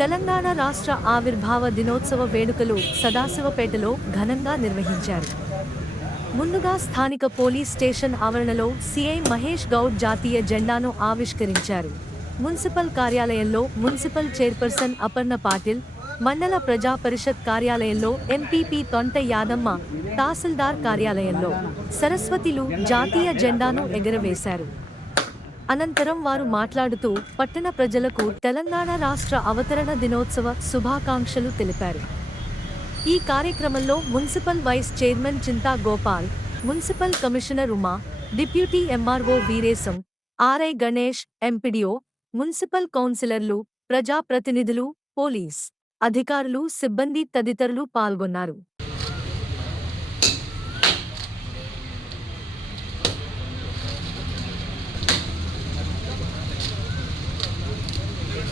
తెలంగాణ రాష్ట్ర ఆవిర్భావ దినోత్సవ వేడుకలు సదాశివపేటలో ఘనంగా నిర్వహించారు. ముందుగా స్థానిక పోలీస్ స్టేషన్ ఆవరణలో సీఐ మహేష్ గౌడ్ జాతీయ జెండాను ఆవిష్కరించారు. మున్సిపల్ కార్యాలయంలో మున్సిపల్ చైర్పర్సన్ అపర్ణ పాటిల్ మండల ప్రజా పరిషత్ కార్యాలయంలో ఎంపీపీ తొంట యాదమ్మ తహసీల్దార్ కార్యాలయంలో సరస్వతిలు జాతీయ జెండాను ఎగరవేశారు. అనంతరం వారు మాట్లాడుతూ పట్టణ ప్రజలకు తెలంగాణ రాష్ట్ర అవతరణ దినోత్సవ శుభాకాంక్షలు తెలిపారు. ఈ కార్యక్రమంలో municipal vice chairman Chinta Gopal municipal commissioner Uma deputy MRO Veeresham RI Ganesh MPDO municipal కౌన్సిలర్లు ప్రజాప్రతినిధులు పోలీస్ అధికారులు సిబ్బంది తదితరులు పాల్గొన్నారు.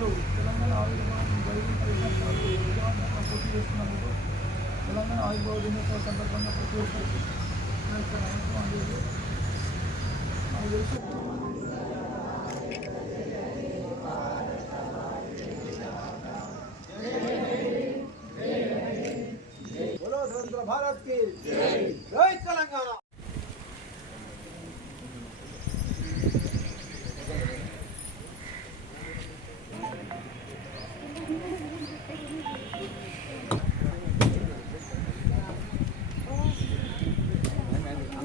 సంవత్సరాలు తెలంగాణ ఆవిర్భావం జరిగిన పది సంవత్సరాలు విజయవంతంగా పూర్తి చేసుకున్నందుకు తెలంగాణ ఆవిర్భావ దినోత్సవ సందర్భంగా ప్రతి ఒక్కరికి నా యొక్క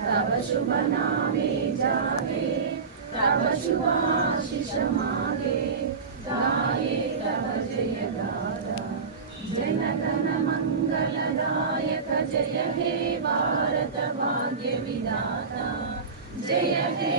तब शुभ नामे जागे तब शुभ आशीष मागे गाये तब जय गाता जन गण मंगलदायक जय हे भारत भाग्य विदाता जय हे